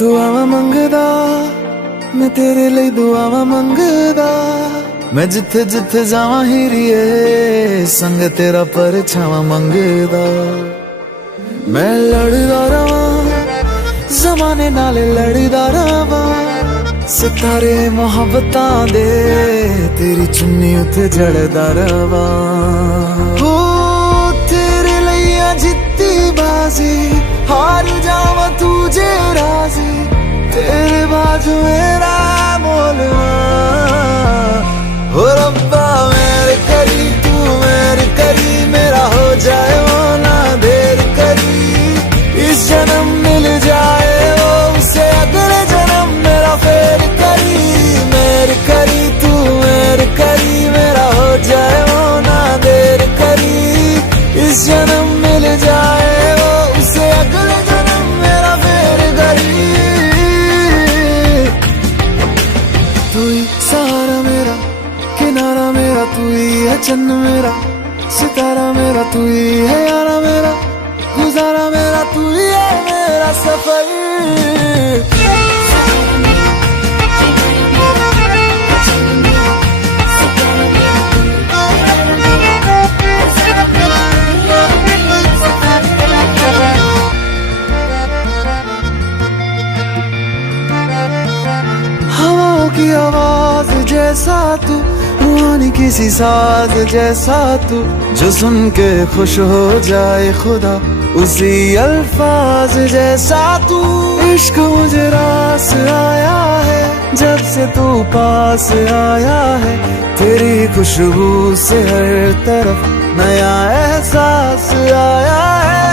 दुआवां मंगदा मैं तेरे लिए दुआवां मंगदा, मैं जिथे जिथे जावां हीरिए संग तेरा परछावां मंगदा। मैं लड़दा रवां ज़माने नाल लड़दा रवां, सितारे मोहब्बतां दे तेरी चुन्नी उते जड़दा रवां। हो तेरे लिए जित्ती बाजी हार जावां तू जे राजी, तेरे बाजू मेरा मोलवा। हो रब्बा मेरे करी तू मेरे करी, मेरा हो जाए वो ना देर करी। इस जन्म मिल जाए वो उसे अगले जन्म मेरा फेर करी। मेरे करी तू मेरे करी, मेरा हो जाए वो ना देर करी। इस जन्म मिल जाए वो उसे अगले जन्म मेरा फेर करी। तू ही सहारा मेरा किनारा मेरा, तू ही है चन्न मेरा सितारा मेरा, तू ही है यारा मेरा गुजारा मेरा, तू ही है मेरा सफर। हवाओं की आवाज जैसा तू, रूहानी किसी साज जैसा तू, जो सुन के खुश हो जाए खुदा उसी अल्फाज जैसा तू। इश्क मुझे रास आया है जब से तू पास आया है, तेरी खुशबू से हर तरफ नया एहसास आया है।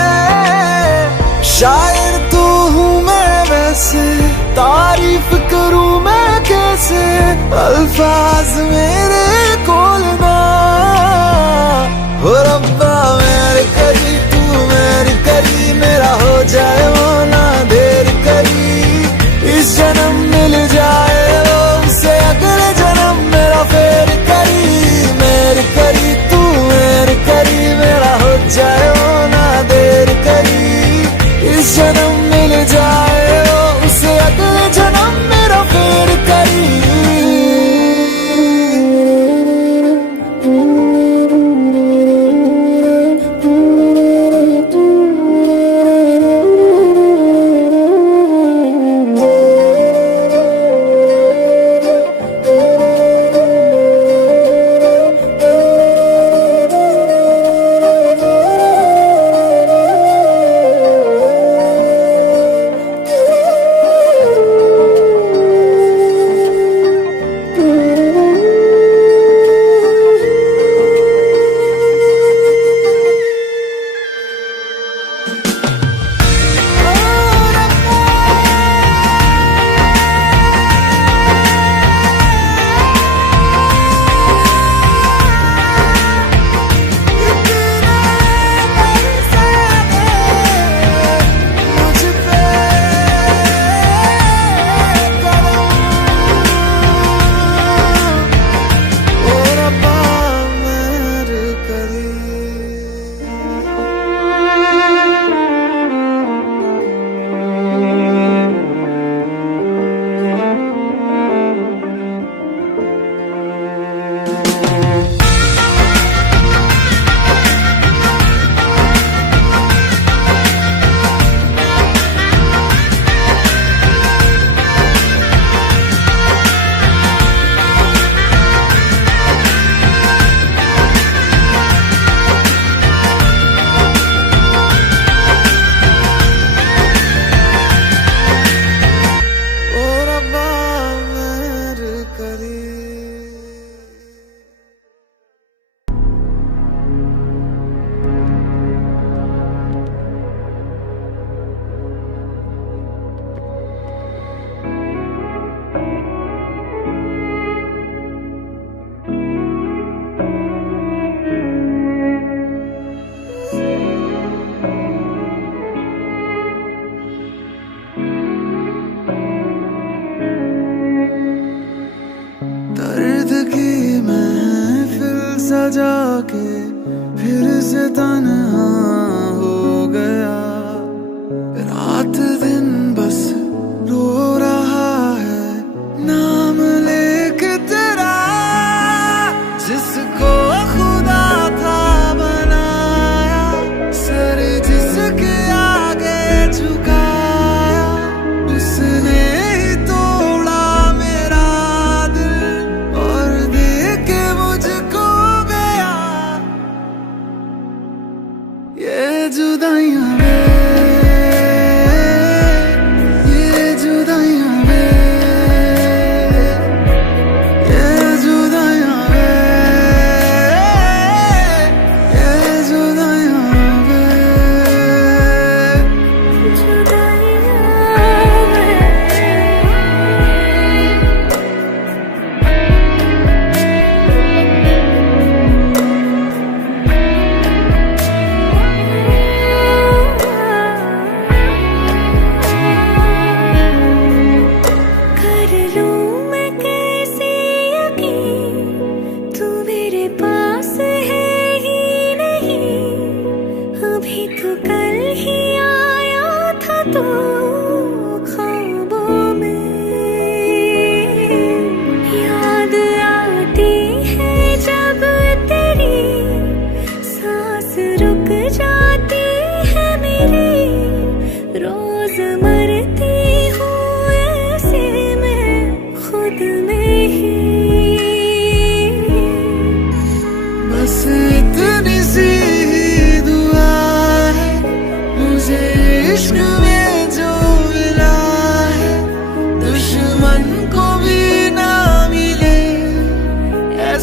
शायर तो हूँ मैं वैसे, तारीफ करूँ मैं कैसे, अल्फाज मेरे कोल ना। हो रब्बा मेरे करी तू मेरी करी, मेरा हो जाए वो ना देर करी। इस जन्म मिल जाए वो उसे अगले जन्म मेरा फेर करी। मेरी करी तू मेरी करी, मेरा हो जाए वो ना देर करी। इस जन्म मिल जाए वो उसे अगले जन्म मेरा फेर करी। सजा के फिर से तन्हा हो गया, रात दिन बस रो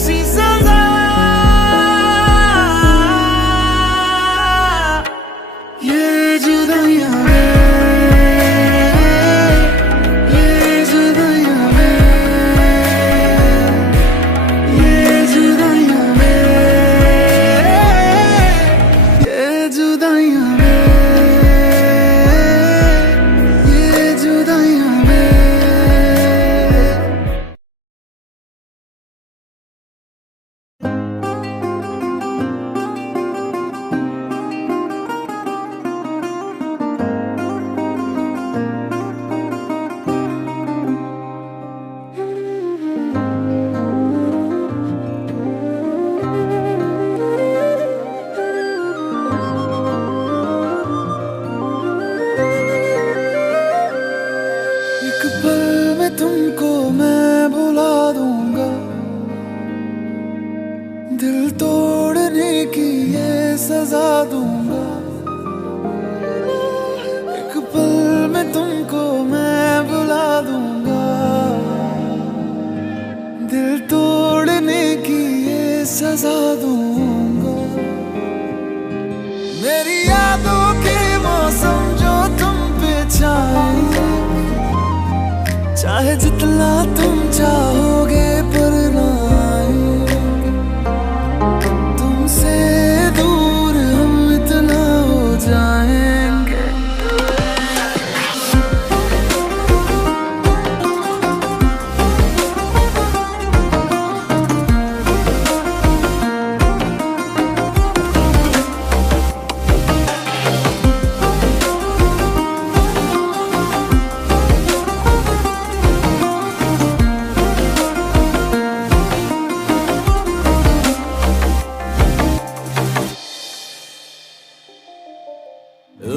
जैसी सजा, ये जुदाइयां वे, ये जुदाइयां वे, ये जुदाइयां वे, ये जुदाइयां वे, ये जुदाइयां वे। एक पल में तुमको मैं भुला दूंगा, दिल तोड़ने की ये सजा दूंगा। एक पल में तुमको मैं भुला दूंगा, दिल तोड़ने की ये सजा दूंगा। मेरी यादों के मौसम जो तुम पे छाएंगे, चाहे जितना तुम चाहोगे पर ना आएंगे। तुमसे दूर हम इतना हो जाएंगे।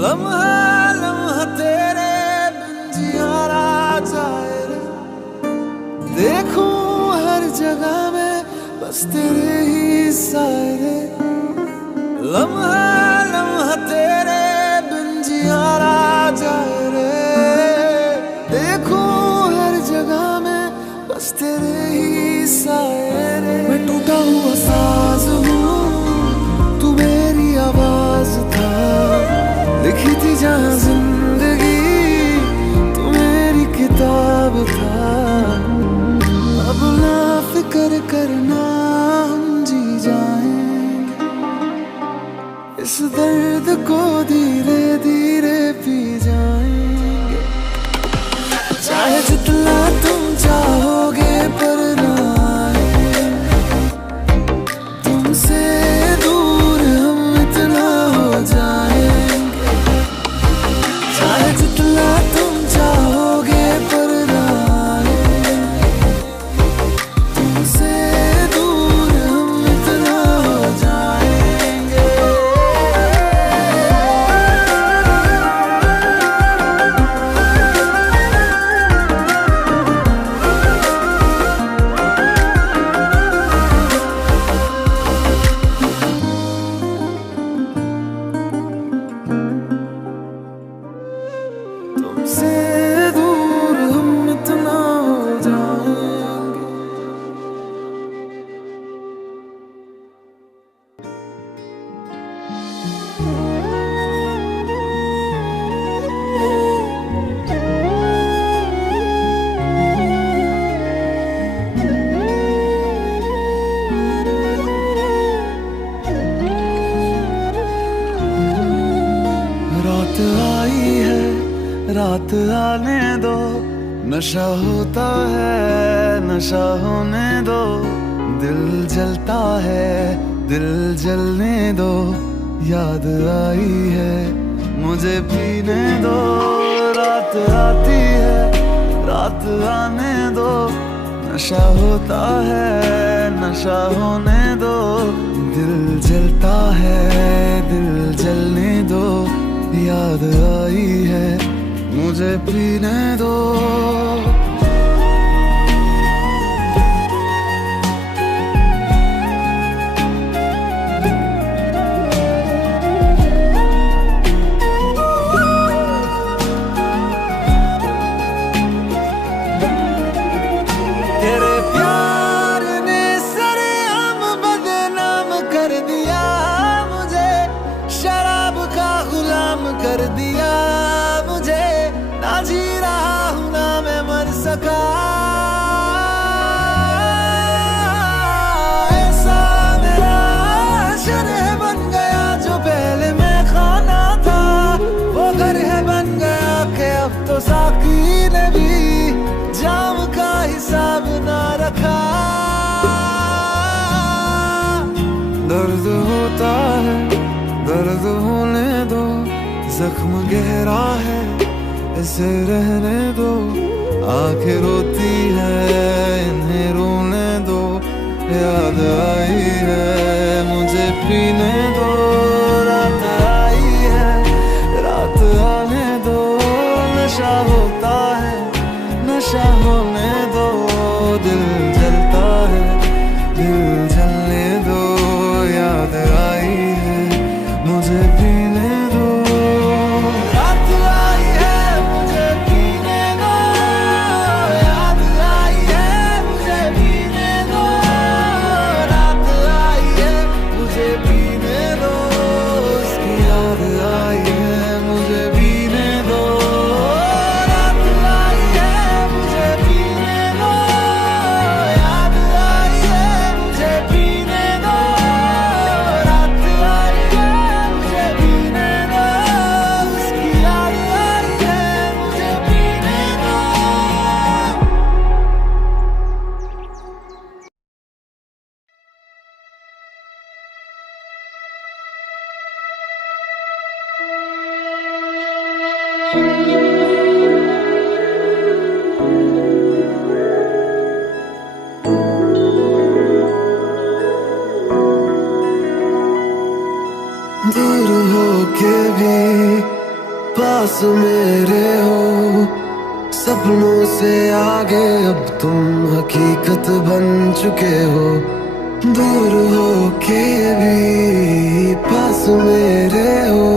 लम्हा लम्हा तेरे बिन जिया जाए रे, देखूं हर जगह में बस तेरे ही साए रे। लम्हा लम्हा तेरे बिन जिया जाए रे, देखूं हर जगह में बस तेरे ही साए रे। मैं टूटा हुआ साज हूँ, तू मेरी आवाज था, लिखी थी जहाँ जिंदगी तू मेरी किताब था। अब ना फिक्र करना, हम जी जाएंगे इस दर्द को धीरे धीरे पी जाएंगे। चाहे जितना तुम चाहोगे पर ना आएंगे, तुमसे दूर हम इतना हो जाएंगे। चाहे जितना तुम चाहोगे पर ना आएंगे, तुमसे दूर हम इतना हो जाएंगे। तुमसे दूर हम इतना हो जाएंगे। रात आई है, रात आने दो, नशा होता है नशा होने दो। दिल जलता है दिल जलने दो, याद आई है मुझे पीने दो। रात आती है रात आने दो, नशा होता है नशा होने दो। दिल जलता है दिल जलने दो, याद आई है मुझे पीने दो। तेरे प्यार ने सरे दर्द होता है, दर्द होने दो, जख्म गहरा है इसे रहने दो। आंखें रोती है इन्हें रोने दो, याद आई है मुझे पीने दो। रात आई है रात आने दो, नशा होता है नशा होने दो। दिल जलता है दिल जलने दो, याद आई है मुझे पीने दो। रात आई है मुझे पीने दो, याद आई है मुझे पीने दो। रात आई है मुझे पीने दो, उसकी याद आई है मुझे पीने दो। रात आई है मुझे पीने दो, याद आई है मुझे पीने दो। रात आई है मुझे पीने दो, उसकी याद आई है मुझे पीने दो। दूर हो के भी पास मेरे हो, सपनों से आगे अब तुम हकीकत बन चुके हो। दूर हो के भी पास मेरे हो,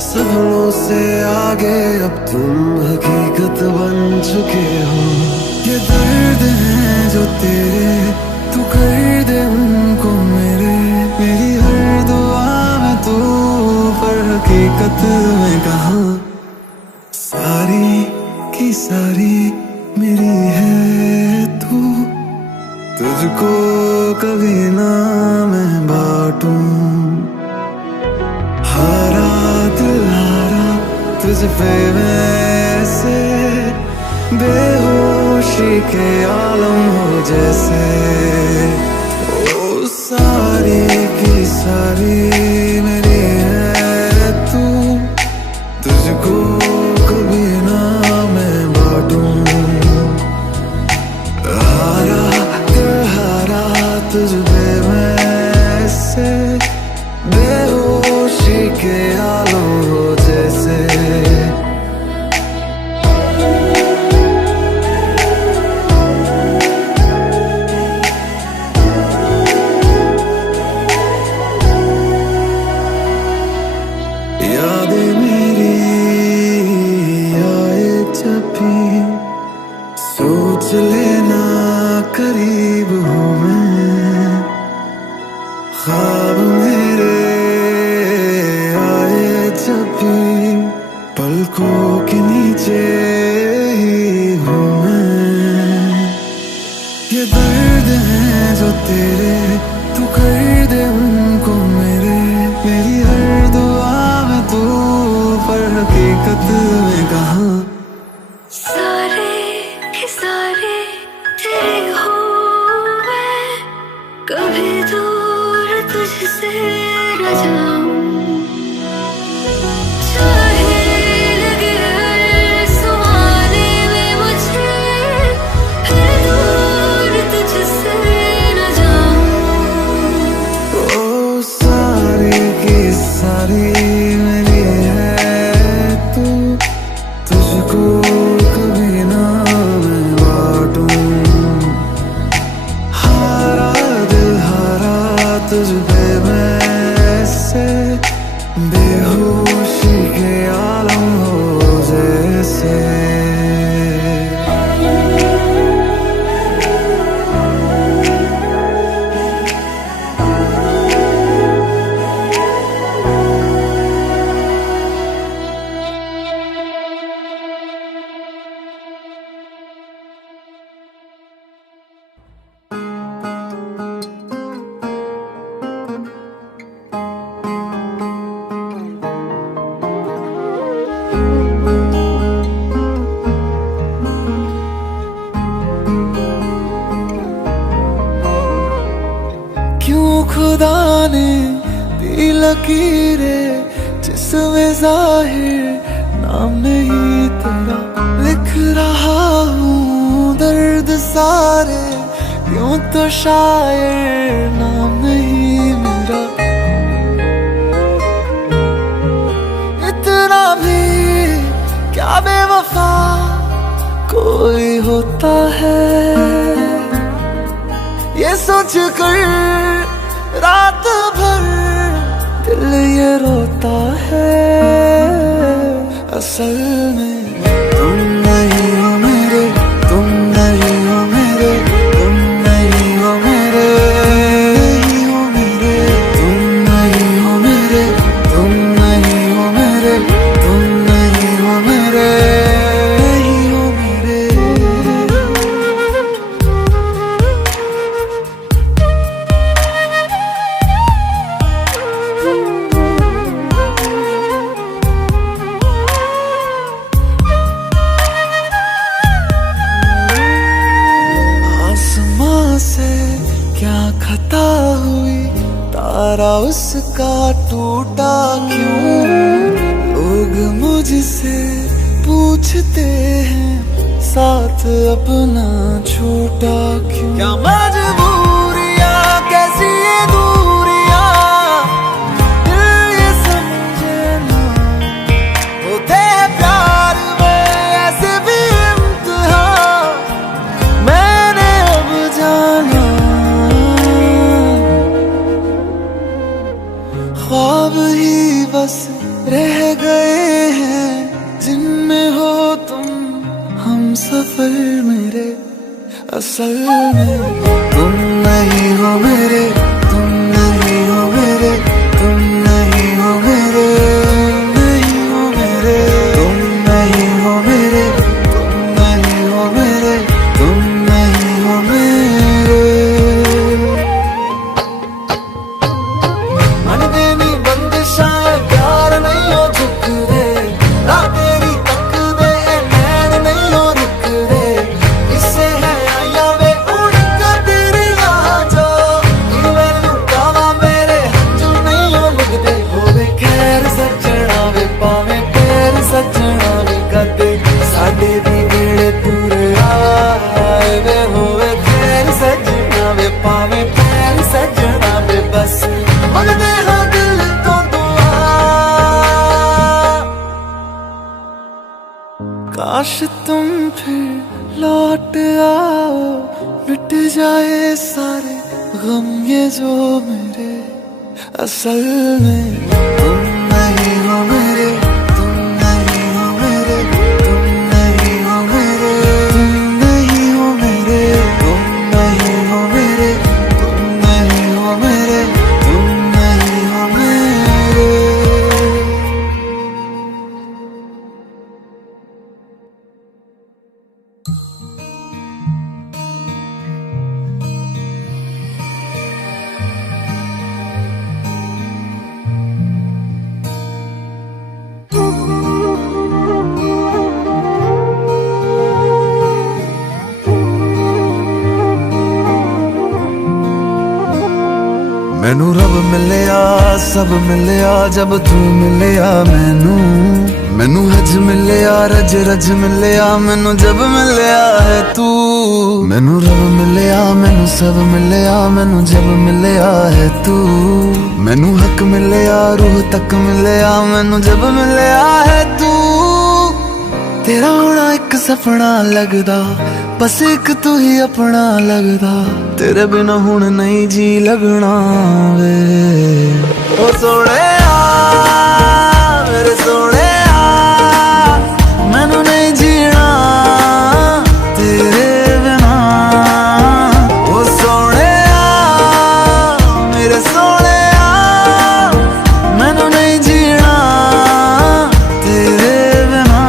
सपनों से आगे अब तुम हकीकत बन चुके हो। ये दर्द है जो तेरे, तू कर दे उनको मेरे। मेरी हर दुआ में तू, पर हकीकत में कहाँ। सारी की सारी मेरी है तू, तुझको कभी ना मैं बांटूं। हारा दिल हारा तुझ पे वैसे, बेहोशी के आलम हो जैसे। ओ सारी की सारी मेरी है तू, तुझको कभी ना मैं बांटूं। हारा दिल हारा तुझ पे वैसे, बेहोशी के आलम हो जैसे। यादें मेरी आए जब भी, सोच लेना करीब हूँ मैं। ख्वाब मेरे आए जब भी, पलकों के नीचे ही हूँ मैं। ये दर्द है जो तेरे, तू कर दे उनको मेरे। मेरी हर दुआ में तू, पर हकीकत में कहाँ। सारे के सारे तेरे हो मैं, कभी दूर तुझसे न जाऊं। चाहे लगे हर सुहाने में मुझे, फिर दूर तुझसे न जाऊं। ओ सारी की सारी मेरी है तू, तुझको कभी ना मैं बांटूं। हारा दिल हारा तुझ पे वैसे, बेहोशी के आलम हो जैसे। क्यों खुदा ने दी लकीरें जिसमें जाहिर नाम नहीं तेरा। लिख रहा हूँ दर्द सारे यूं तो शायर नाम नहीं मेरा। इतना भी क्या बेवफा कोई होता है, ये सोच कर रात भर दिल ये रोता है। असल में तुम नहीं हो मेरे, तुम नहीं हो मेरे, तुम नहीं हो मेरे, नहीं हो मेरे, तुम नहीं हो मेरे, तुम नहीं हो मेरे, तुम नहीं हो मेरे, नहीं हो मेरे। आसमां से क्या खता हुई, तारा उसका टूटा क्यों। लोग मुझसे पूछते हैं साथ अपना छूटा क्यों। क्या मजबूरियां कैसी ये दूरियां, दिल ये समझे ना। होते हैं प्यार में ऐसे भी इम्तिहान, मैंने अब जाना। ख्वाब ही बस रह गए हैं जिनमें हो तुम हम सफर मेरे। असल में तुम नहीं हो मेरे, तुम नहीं हो मेरे, तुम नहीं हो मेरे, नहीं हो मेरे, तुम नहीं हो मेरे, तुम नहीं हो मेरे, तुम नहीं हो मेरे। मन देनी बंदिशां प्यार नहीं हो झुकदे, ना तेरी तक दे नैन नहीं हो रुकदे। इससे है आया वे उड़का तेरी आ जो, मैनू कावा मेरे हंजू नहीं हो लगदे। होवे खैर सजना वे पावे पैर सजना वे कदे, साडे भी वेले पूरे आए वे। होवे खैर सजना वे पावे पैर सजना वे, बस मंगदे हाँ दिल तो दुआ। काश तुम फिर लौट आओ, मिट जाए सारे गम ये जो मेरे। असल में तुम नहीं हो मेरे, तुम नहीं हो मेरे, तुम नहीं हो मेरे, तुम नहीं हो मेरे, तुम नहीं हो मेरे, तुम नहीं हो मेरे, तुम नहीं हो मेरे। मैनू रब मिलिया सब मिलिया जब तू मिलिया मैनू। मैनू हज मिलिया रज रज मिलिया मैनू जब मिलिया है तू। मैनू रब मिलिया मैनू सब मिलिया मैनू जब मिलिया है तू। मैनू हक मिलिया रूह तक मिलिया मैनू जब मिलिया है तू। तेरा होना एक सपना लगदा, बस एक तू ही अपना लगदा। तेरे बिना हुण नहीं जी लगना वे। ओ सोहणिया मेरे सोहणिया, मैनू नहीं जीना तेरे बिना। ओ सोहणिया मेरे सोहणिया, मैनू नहीं जीना तेरे बिना।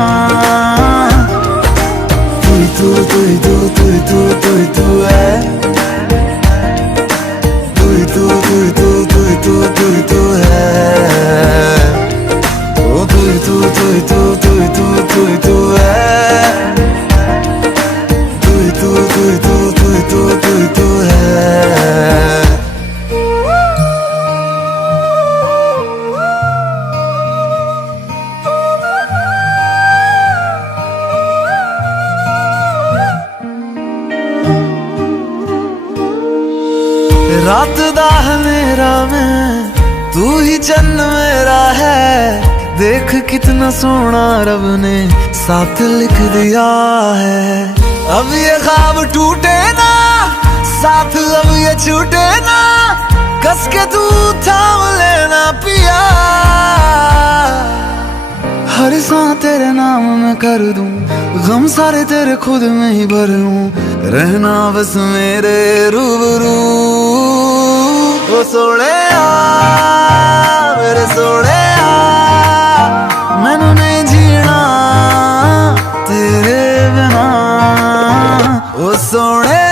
तू तू तू तू तू तू तू है, तू तू तू तू तू तू तू तू है। ओ तू तू तू तू तू तू तू तू है, तू तू तू तू तू तू तू है। रात दा मेरा मैं, तू ही चन्न मेरा है। देख कितना सोना रब ने साथ लिख दिया है। अब ये ख्वाब टूटे ना, साथ अब ये छूटे ना, कस के तू थाम लेना पिया। हर सांस तेरे नाम में कर दूं, गम सारे तेरे खुद में ही भर लूं, रहना बस मेरे रूबरू। ओ सोने मेरे सोने, मैनू नहीं जीना तेरे बिना। ओ सोने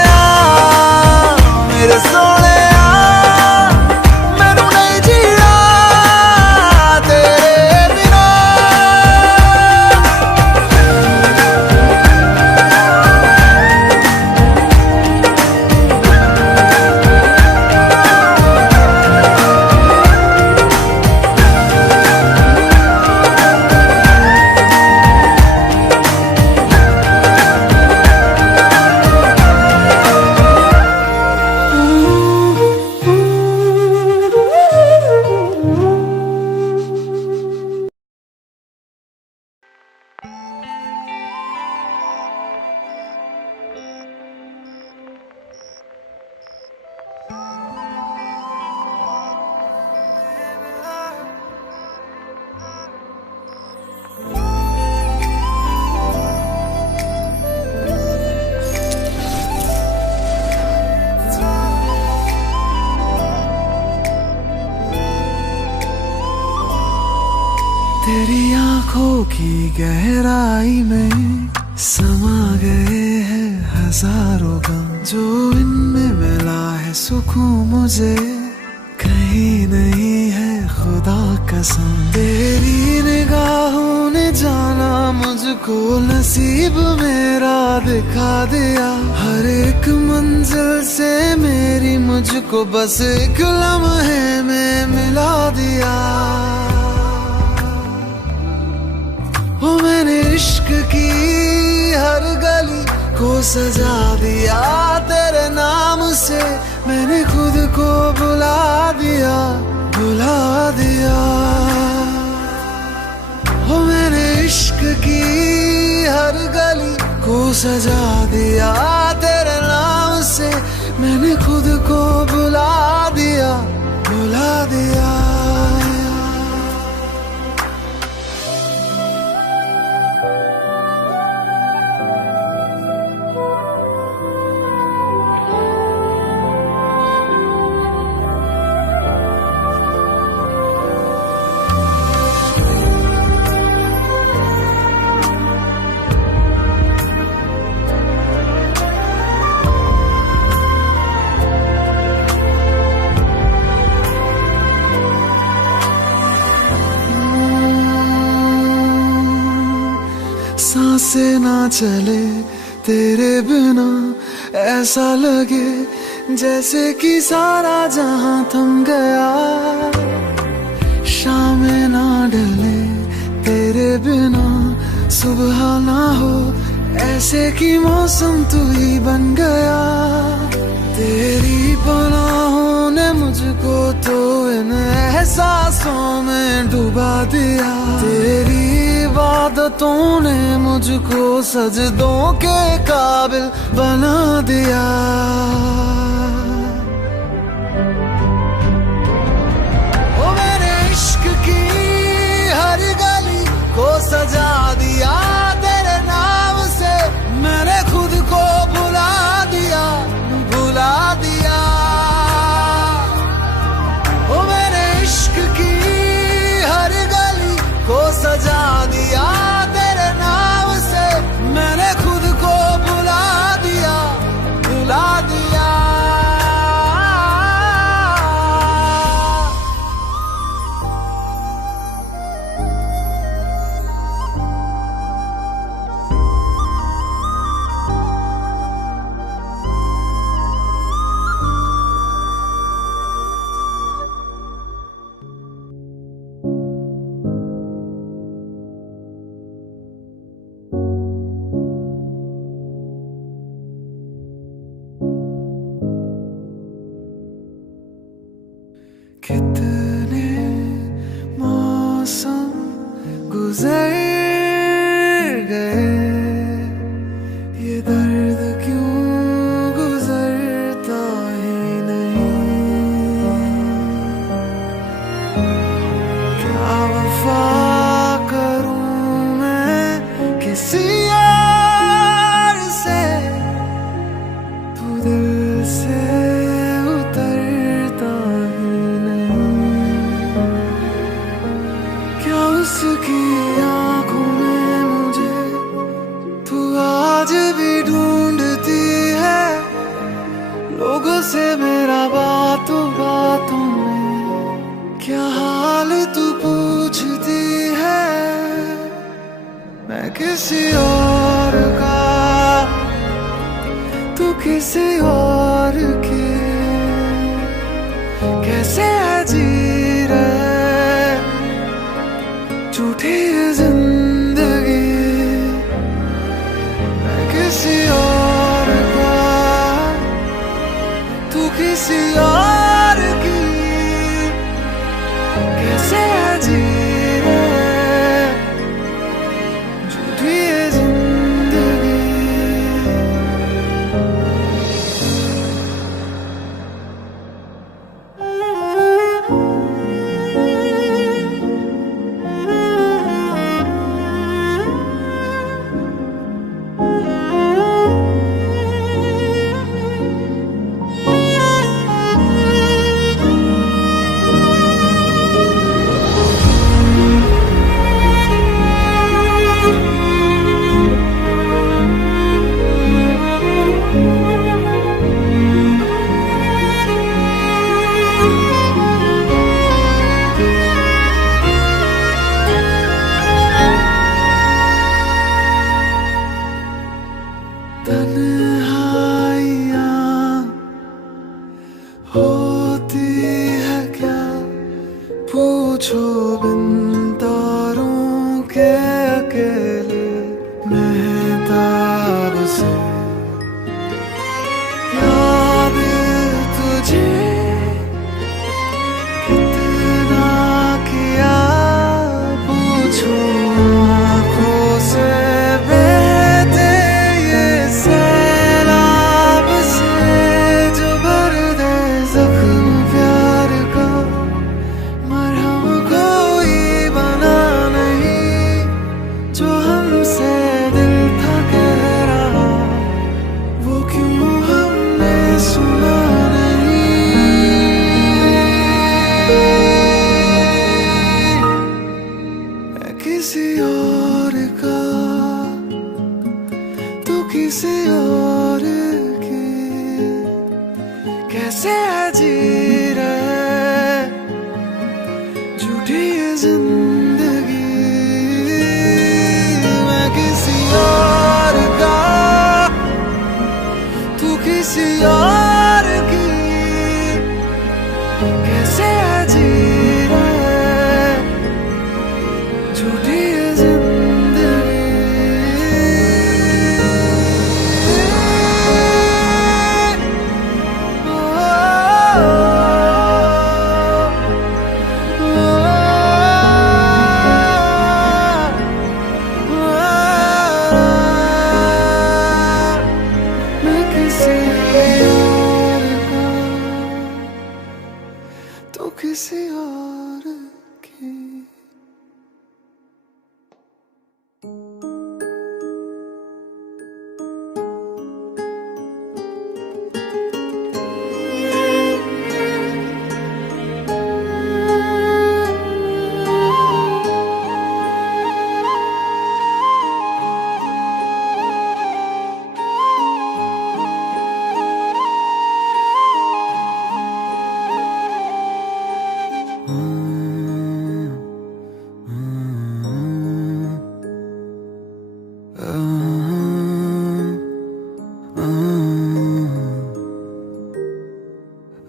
मेरे सोने, मैनू नहीं जीना तेरे बिना। तेरी आंखों की गहराई में समा गए हैं हजारों गम, जो इनमें मिला है सुकून मुझे कहीं नहीं है खुदा कसम। तेरी निगाहों ने जाना मुझको, नसीब मेरा दिखा दिया। हर एक मंजिल से मेरी मुझको बस एक लम्हे में मिला दिया। ओ मैंने इश्क की हर गली को सजा दिया, तेरे नाम से मैंने खुद को बुला दिया, बुला दिया। ओ मैंने इश्क की हर गली को सजा दिया, तेरे नाम से मैंने खुद को बुला दिया, बुला दिया। सांसें ना चले तेरे बिना, ऐसा लगे जैसे कि सारा जहां थम गया। शामें ना ढले तेरे बिना, सुबह ना हो ऐसे कि मौसम तू ही बन गया। तेरी पनाहों ने मुझको तो इन एहसासों में डुबा दिया। तेरी इबादतों ने मुझको सजदों के काबिल बना दिया। ओ मेरे इश्क की हर गली को सजा दिया, तेरे नाम से मैंने खुद को बुला दिया, बुला दिया। ओ मेरे इश्क की हर गली को सजा दिया, तेरे नाम से मैंने खुद को बुला दिया, बुला दिया। कितने मौसम गुजर गए, ये दर्द क्यों गुजरता ही नहीं। क्या वफा करूं मैं किसी और से, तू दिल से उतरता ही नहीं। क्या उसकी आंखों में मुझे तू आज भी ढूंढती है, लोगों से मेरा बातों बातों में क्या हाल तू पूछती है। मैं किसी और का, तू किसी और की, कैसे है जी रहे झूठी ये जिंदगी। मैं किसी और का, तू किसी और की, कैसे है जी रहे झूठी ये जिंदगी। तन्हाइयाँ होती है क्या, पूछो बिन तारों के अकेले मेहताब से। याद तुझे कितना किया, पूछो आँखों से बहते ये सैलाब से, जो भर दे जख्म प्यार का। मरहम कोई बना नहीं, जो हमसे दिल था कह रहा, वो क्यों हमने सुना नहीं। मैं किसी और का, तू किसी और की, कैसे है जी रहे झूठी ये जिंदगी। मैं किसी और का, तू किसी और की, कैसे है जी रहे झूठी ये जिंदगी। मैं किसी और का, तू किसी और की।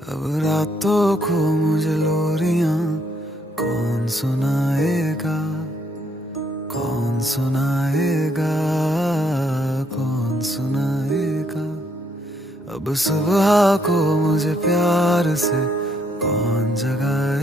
अब रातों को मुझे लोरियां कौन सुनाएगा, कौन सुनाएगा, कौन सुनाएगा। अब सुबह को मुझे प्यार से कौन जगाएगा।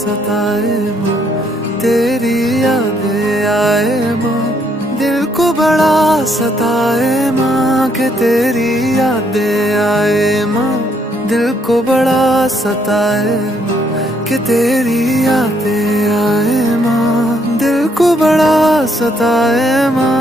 सताए माँ, तेरी यादें आए माँ। दिल को बड़ा सताए माँ के तेरी यादें आए माँ। दिल को बड़ा सताए माँ कि तेरी यादें आए माँ। दिल को बड़ा सताए माँ।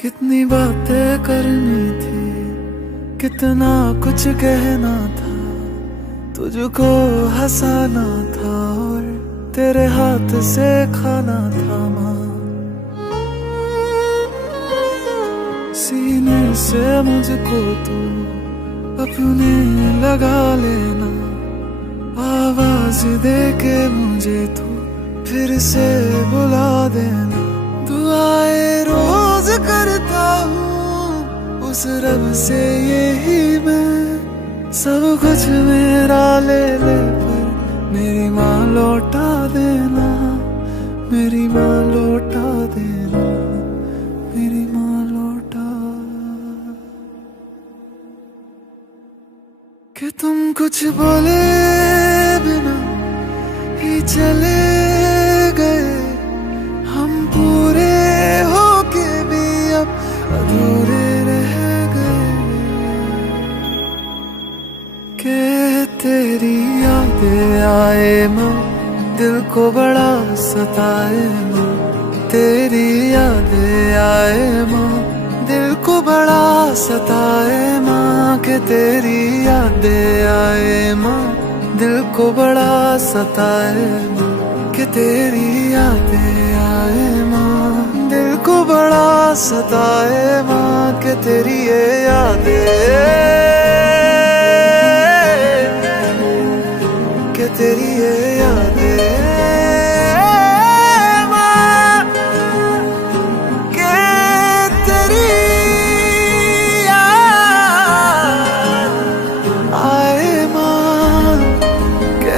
कितनी बातें करनी थी, कितना कुछ कहना था, तुझको हंसाना था और तेरे हाथ से खाना था माँ। सीने से मुझको तू अपने लगा लेना, आवाज दे के मुझे तू फिर से बुला देना। दुआएं रोज करता हूँ उस रब से यही मैं, सब कुछ मेरा ले ले पर मेरी माँ लौटा देना, मेरी माँ लौटा देना, मेरी माँ लौटा। कि तुम कुछ बोले बिना ही चले गए, हम पूरे होके भी अब अधूरे रह गए। के तेरी यादें आए माँ, दिल को बड़ा सताए माँ। तेरी यादें आए माँ, दिल को बड़ा सताए माँ के तेरी यादें आए माँ। दिल को बड़ा सताए माँ कि तेरी यादें आए माँ। दिल को बड़ा सताए माँ कि तेरी ये यादें, कि तेरी ये यादें माँ, कि तेरी याद आए माँ, कि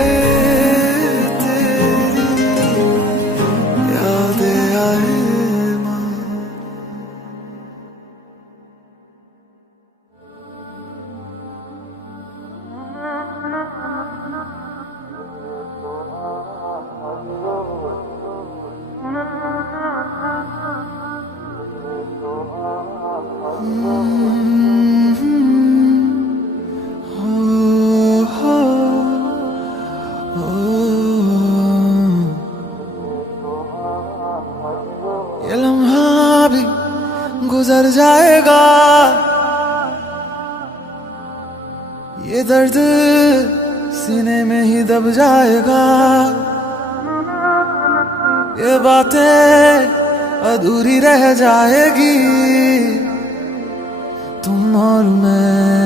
ये लम्हा भी गुजर जाएगा, ये दर्द सीने में ही दब जाएगा। ये बातें अधूरी रह जाएगी, तुम और मैं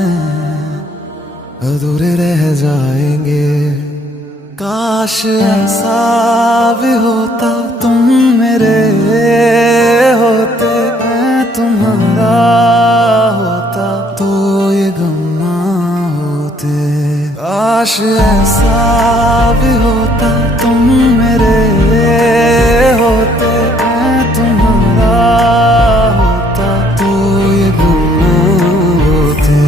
अधूरे रह जाएंगे। काश ऐसा भी होता तुम मेरे होते, मैं तुम्हारा होता तो ये गम ना होते। काश ऐसा भी होता तुम मेरे होते, मैं तुम्हारा होता तो ये गम ना होते।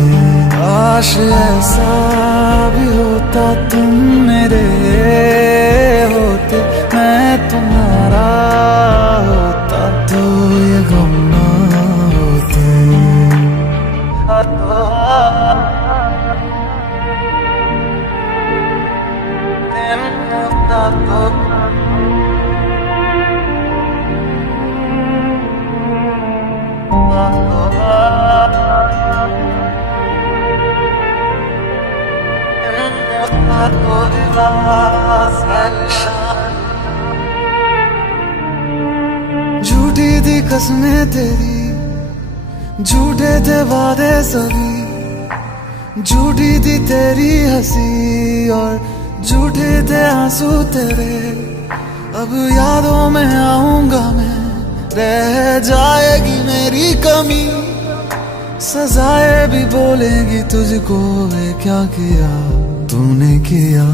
काश ऐसा भी होता तुम मेरे होते, मैं तुम्हारा होता तो ये गम ना होते। झूठी थी कसमें तेरी, झूठे थे वादे सभी, झूठी थी तेरी हंसी और झूठे थे आंसू तेरे, अब यादों में आऊंगा मैं, रह जाएगी मेरी कमी, सजाएं भी बोलेंगी तुझको, वे क्या किया तूने किया।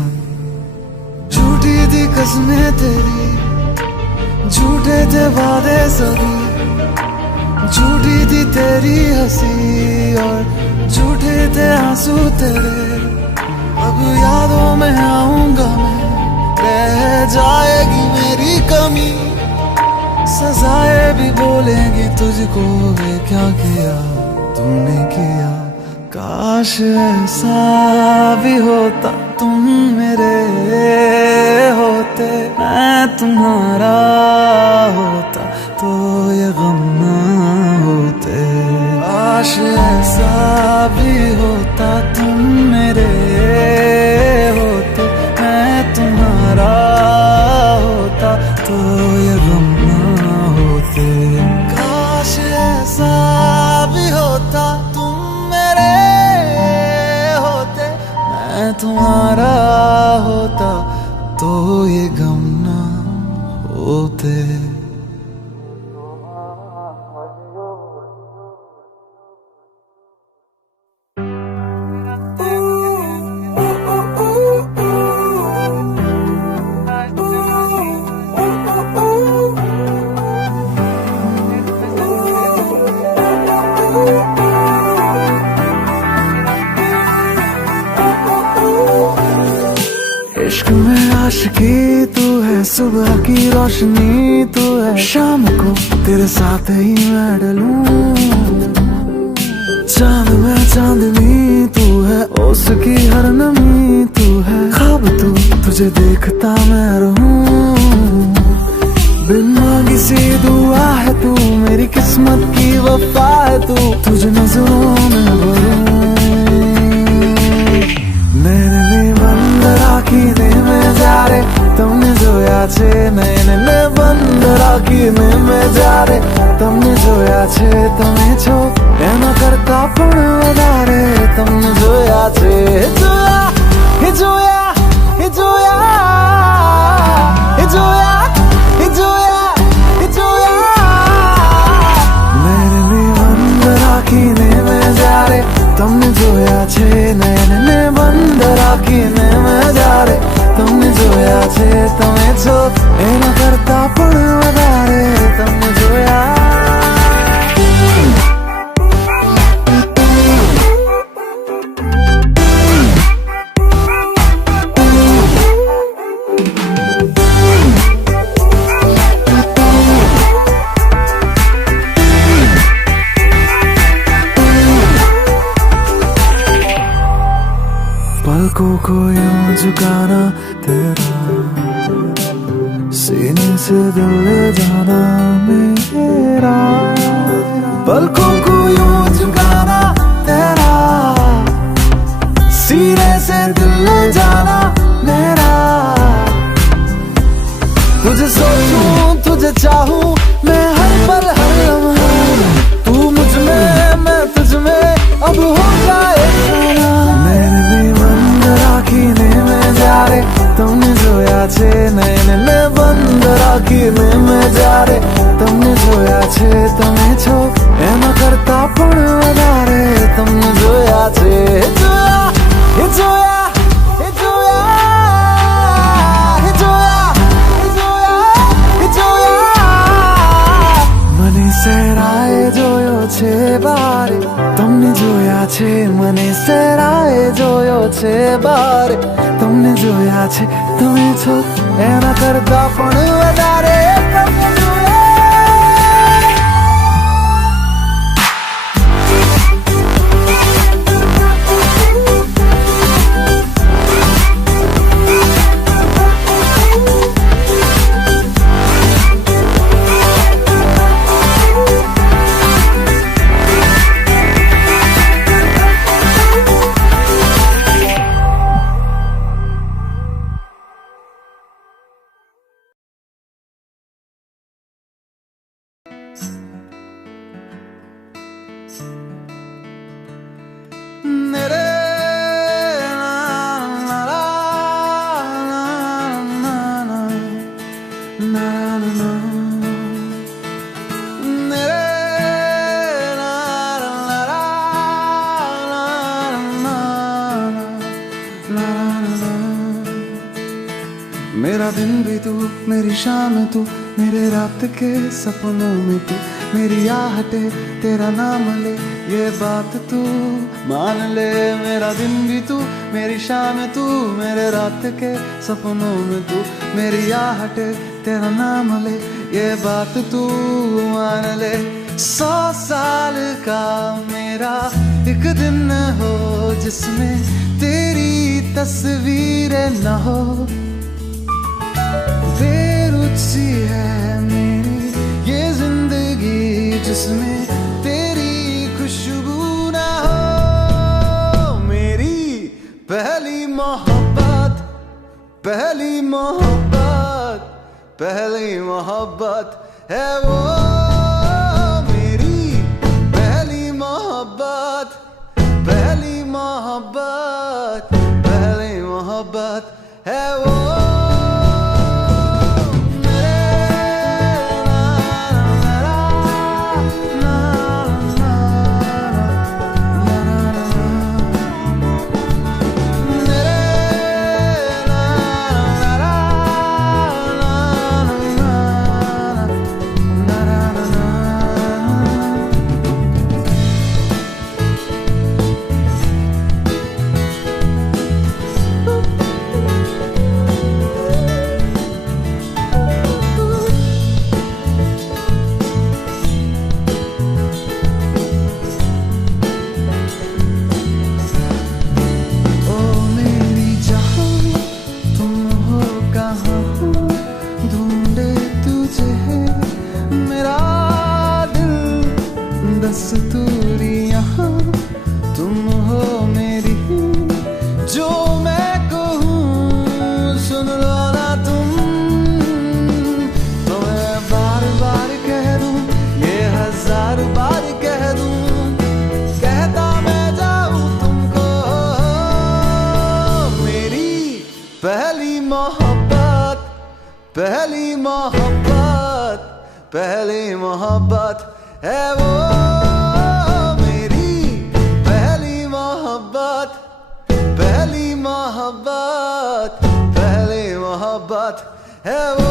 झूठी थी कसमें तेरी, झूठे थे वादे सभी, झूठी थी तेरी हंसी और झूठे थे आंसू तेरे, अब यादों में आऊंगा मैं, रह जाएगी मेरी कमी, सजाएं भी बोलेंगी तुझको, वे क्या किया तूने किया। काश ऐसा भी होता तुम मेरे होते, मैं तुम्हारा होता तो ये गम ना होते। काश ऐसा भी होता तुम मेरे होते, मैं तुम्हारा होता तो ये गम ना होते। काश ऐसा भी होता तुम मेरे होते, मैं तुम्हारा होता तो ये गम ना होते। इश्क में आशिकी तू है, सुबह की रोशनी तू है, शाम को तेरे साथ ही मैं डलूं। चांद में चांदनी तू है, उसकी हर नमी तू है, ख्वाब तू तुझे देखता मैं रहूं। बिन मांगी सी दुआ है तू, मेरी किस्मत की वफा है तू, तुझे नजरों में भरूं। नैने बंद राखीने में जा रे તમને જોયા છે, નયનને બંધ રાખીને મેં જ્યારે તમને જોયા છે, તમે છો એના કરતા પણ વધારે તમને જોયા છે। જોયા હે જોયા હે જોયા હે જોયા હે જોયા હે જોયા। નયનને બંધ રાખીને મેં જ્યારે તમને જોયા છે, નયનને બંધ રાખીને મેં જ્યારે તમને જોયા છે, તમે છો એના કરતા પણ વધારે તમને જોયા। पलकों को यूं झुकाना तेरा, सीने से दिल ले जाना मेरा। पलकों को यूं झुकाना तेरा, सीने से दिल ले जाना मेरा। तुझे सोचूं तुझे चाहूं मैं हर पल हर लम्हा, तू मुझ में मैं तुझ में अब हो जाए खाना। नैने बंद राखीने में जा रे તમને જોયા છે, નયનને બંધ રાખીને મેં જ્યારે તમને જોયા છે, તમે છો એના કરતા પણ વધારે તમને જોયા છે। જોયા હે જોયા હે જોયા હે જોયા હે જોયા હે જોયા। મને સેરાએ જોયો છે બારે, તમને જોયા છે, મને સેરાએ જોયો છે બારે તમને જોયા છે, તમે છો એના કરતા પણ વધારે તમને तू, मेरी शाम तू, मेरे रात के सपनों में तू, मेरी आहटे तेरा नाम ले, ये बात तू मान ले। मेरा दिन भी तू, मेरी शाम तू, मेरे रात के सपनों में तू, मेरी आहटे तेरा नाम ले, ये बात तू मान ले। 100 साल का मेरा एक दिन हो जिसमें तेरी तस्वीर न हो, बेरुख सी है मेरी ये जिंदगी जिसमें तेरी खुशबू ना हो। मेरी पहली मोहब्बत, पहली मोहब्बत, पहली मोहब्बत है वो। मेरी पहली मोहब्बत, पहली मोहब्बत, पहली मोहब्बत है वो। दस्तूरी यहाँ तुम हो मेरी, जो मैं कहूँ सुन लो ना तुम। तो मैं बार बार कह दूँ, ये 1000 बार कह दूँ, कहता मैं जाऊँ तुमको। मेरी पहली मोहब्बत, पहली मोहब्बत, पहली मोहब्बत है वो। पहली मोहब्बत, पहली मोहब्बत है वो।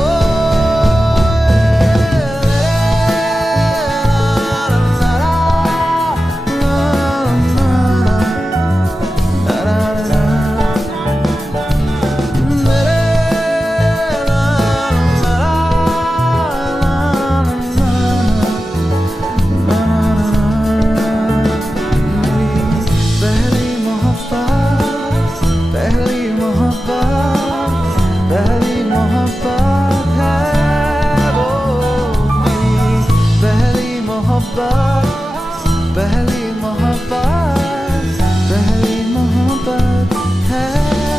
पहली मोहब्बत, पहली मोहब्बत है वो।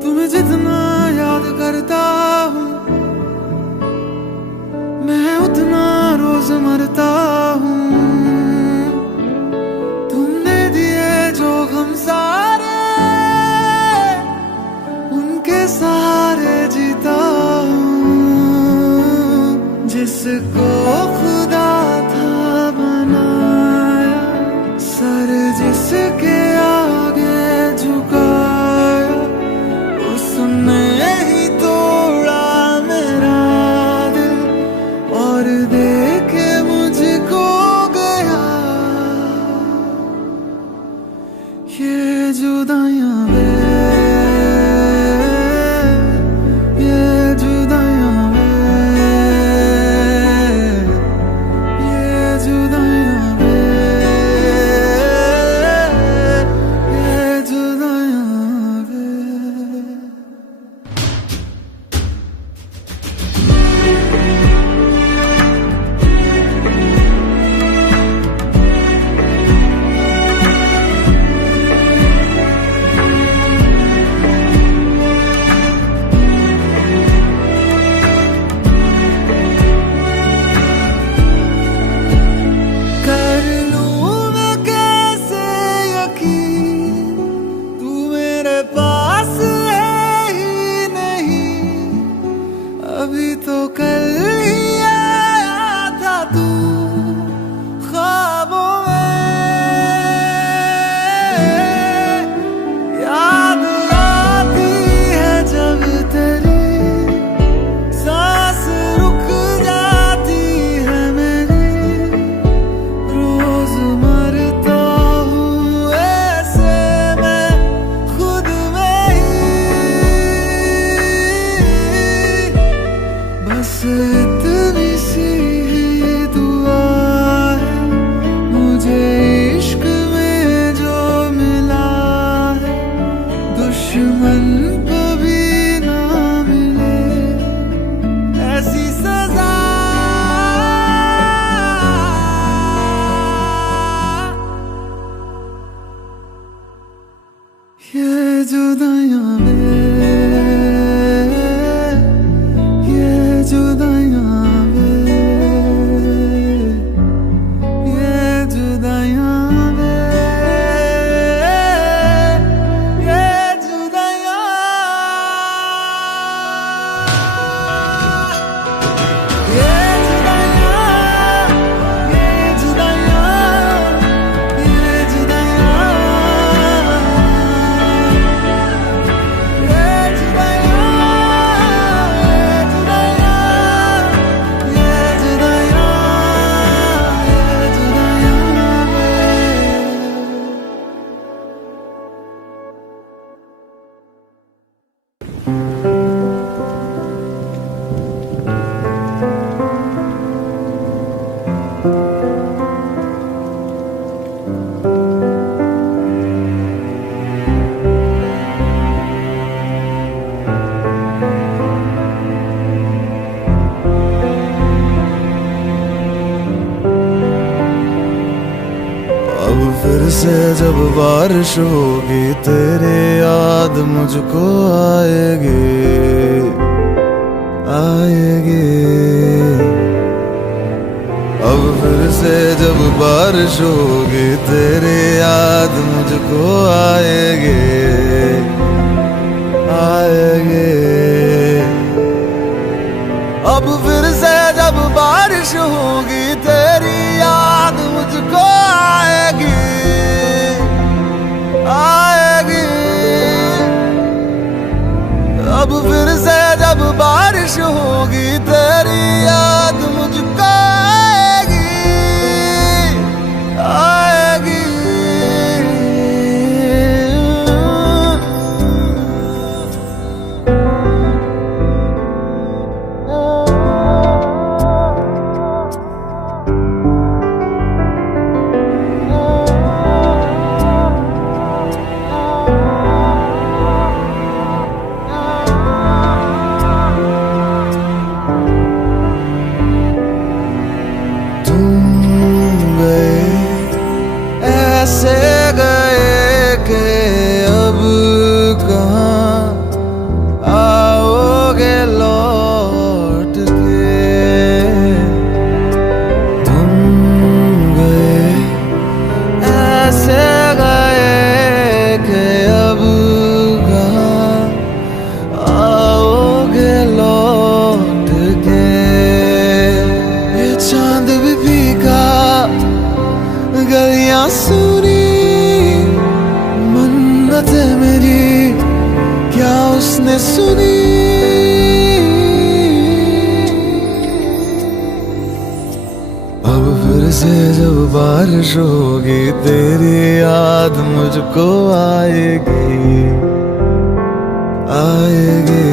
तुम्हें जितना याद करता हूँ मैं उतना रोज मरता हूँ। तुमने दिए जो गम सारे उनके सहारे जीता हूँ। जिसको खुदा था बनाया, सर जिसके आगे झुकाया, उसने ही तोड़ा मेरा दिल और देखे मुझको गया। ये जुदाइयां वे, ये जुदाइयां वे, इतनी सी ही दुआ है मुझे इश्क में जो मिला है, दुश्मन कभी ना मिले ऐसी सजा। ये जुदाइयां वे, ये जुदाइयां वे, ये जुदाइयां वे, ये जुदाइयां, ये जुदाइयां, ये जुदाइयां, ये जुदाइयां, अब फिर से जब बारिश होगी तेरे याद मुझको आएगी, आएगी। अब फिर से जब बारिश होगी तेरे याद मुझको आएगी, आएगी। अब फिर से जब बारिश होगी तेरी याद मुझको आएगी, आएगी। अब फिर से जब बारिश होगी तेरी याद मुझको आएगी, आएगी। ऐसे गए कि अब कहाँ आओगे लौट के, तुम गए ऐसे गए कि अब कहाँ आओगे लौट के। ये चांद भी फीका गलियां सुनी, मन्नतें मेरी क्या उसने सुनी। अब फिर से जब बारिश होगी तेरी याद मुझको आएगी, आएगी।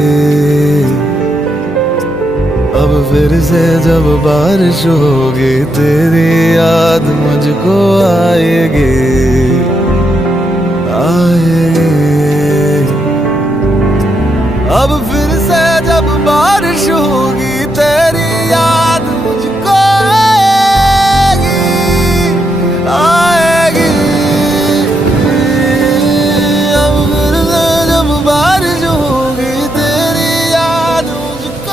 अब फिर से जब बारिश होगी तेरी याद मुझको आएगी, आएगी। अब फिर से जब बारिश होगी तेरी याद मुझको आएगी, आएगी। अब फिर से जब बारिश होगी तेरी याद मुझको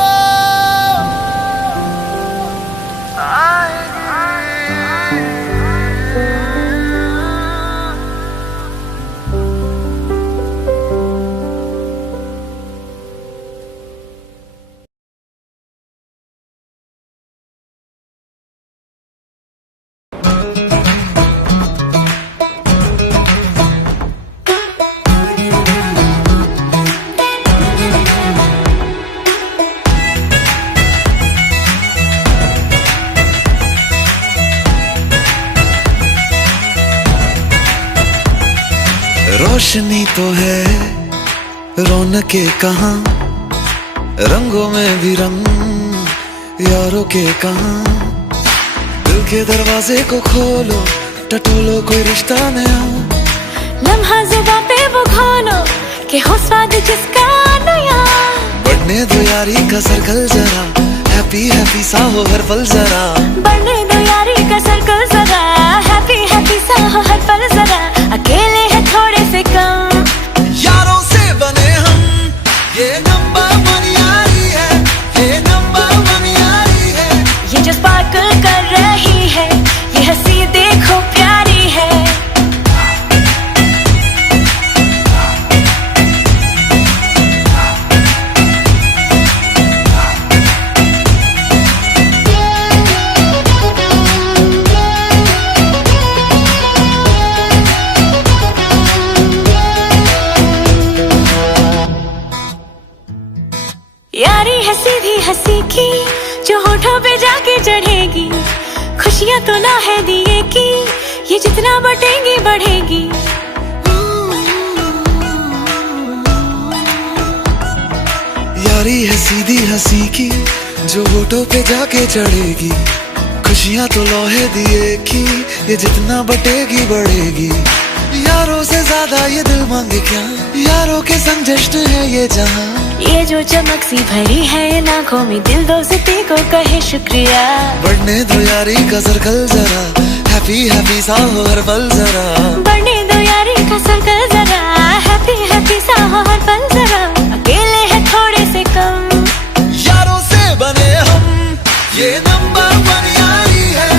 रोशनी तो है रौनकें कहाँ, रंगों में भी रंग यारों के कहां, दिल के दरवाजे को खोलो, टटोलो कोई रिश्ता नया। लम्हा जुबां पे वो घोलो कि हो स्वाद जिसका नया। बढ़ने दो यारी का सर्कल जरा, हैप्पी हैप्पी सा हो हर पल जरा। बढ़ने दो यारी का सर्कल जरा, हैप्पी हैप्पी सा हो हर पल जरा। अकेले हैं थोड़े से कम, यारों से बने हम, ये नंबर वन यारी है, ये नंबर वन यारी है। ये जो स्पार्कल कर रही है, ये हंसी देखो प्यारी है। यारी है सीधी हंसी की, जो होठों पे जाके चढ़ेगी। खुशियां तो ना है दिए की, ये जितना बटेंगी बढ़ेगी। यारी है सीधी हंसी की, जो होठों पे जाके चढ़ेगी। खुशियां तो लोहे दिए की, ये जितना बटेगी बढ़ेगी। यारों से ज्यादा ये दिल मांगे क्या, यारों के संग जश्न है ये जहां। ये जो चमक सी भरी है इन आंखों में, दिल दोस्ती को कहे शुक्रिया। बढ़ने दो यारी का सर्कल जरा, हैप्पी हैप्पी सा हो हर पल जरा। बढ़ने दो यारी का सर्कल जरा, हैप्पी हैप्पी सा हो हर पल जरा। अकेले हैं थोड़े से कम, यारों से बने हम, ये नंबर वन यारी है,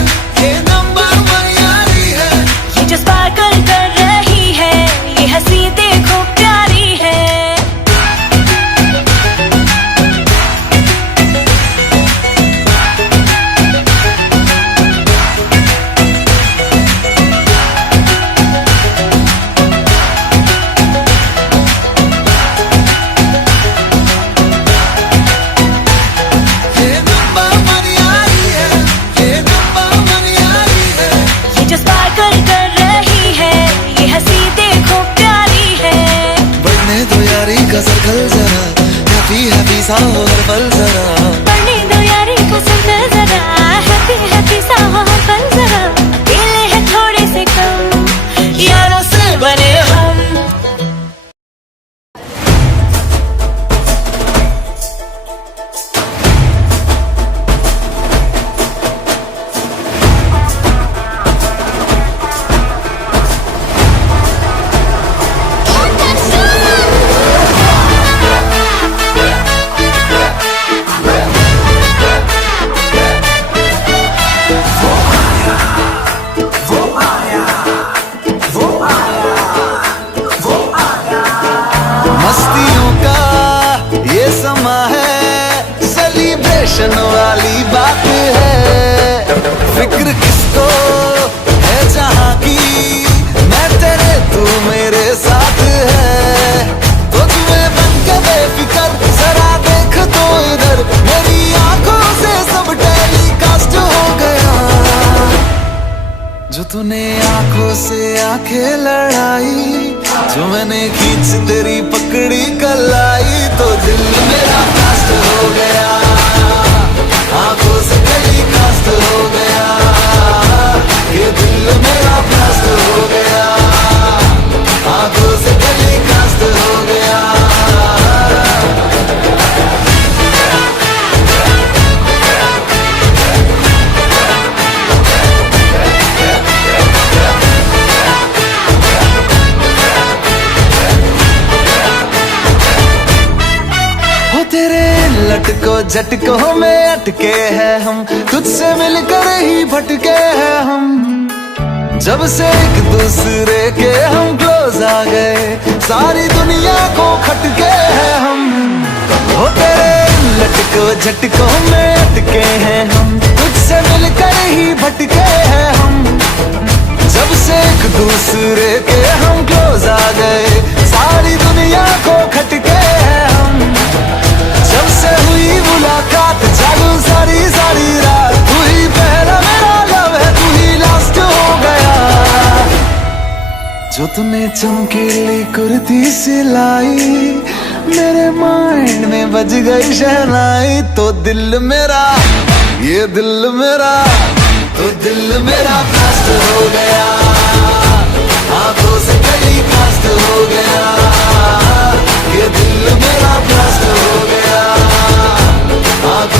ये नंबर वन यारी है। ये जो स्पार्कल कर रही है, ये हंसी देखो प्यारी है। सर्कल जरा, हैप्पी हैप्पी सा हो हर पल जरा। बढ़ने दो यारी का सर्कल जरा, हैप्पी हैप्पी सा हो हर पल जरा। अकेले हैं थोड़े से कम, यारों से बने हम। मस्तियों का ये समा है, सेलिब्रेशन वाली बात है। फिक्र किसको है जहां की, मैं तेरे तू मेरे साथ है। तो तुम्हें बन के बेफिक्र जरा देख तो इधर, मेरी आंखों से सब टेलीकास्ट हो गया। जो तूने आंखों से आंखें लड़ाई, जो मैंने खींच तेरी पकड़ी कलाई, तो दिल मेरा ब्लास्ट हो गया, आंखों से टेलीकास्ट हो गया। ये दिल मेरा ब्लास्ट हो गया, आंखों से टेलीकास्ट हो गया। लटको झटकों में अटके हैं हम, तुझसे मिलकर ही भटके हैं हम। जब से एक दूसरे के हम क्लोज आ गए, सारी दुनिया को खटके हैं हम। हो तेरे लटको झटकों में अटके हैं हम, तुझसे मिलकर ही भटके हैं हम। जब से एक दूसरे के हम क्लोज आ गए, सारी दुनिया को खटके हैं हम। जब से हुई मुलाकात, जागू सारी सारी रात, तू ही पहला मेरा लव है, तू ही लास्ट हो गया। जो तूने चमकीली कुर्ती सिलाई, मेरे माइंड में बज गई शहनाई तो दिल मेरा, ये दिल मेरा, तो दिल मेरा ब्लास्ट हो गया, आंखों से गली ब्लास्ट हो गया, ये दिल मेरा ब्लास्ट हो गया, आंखों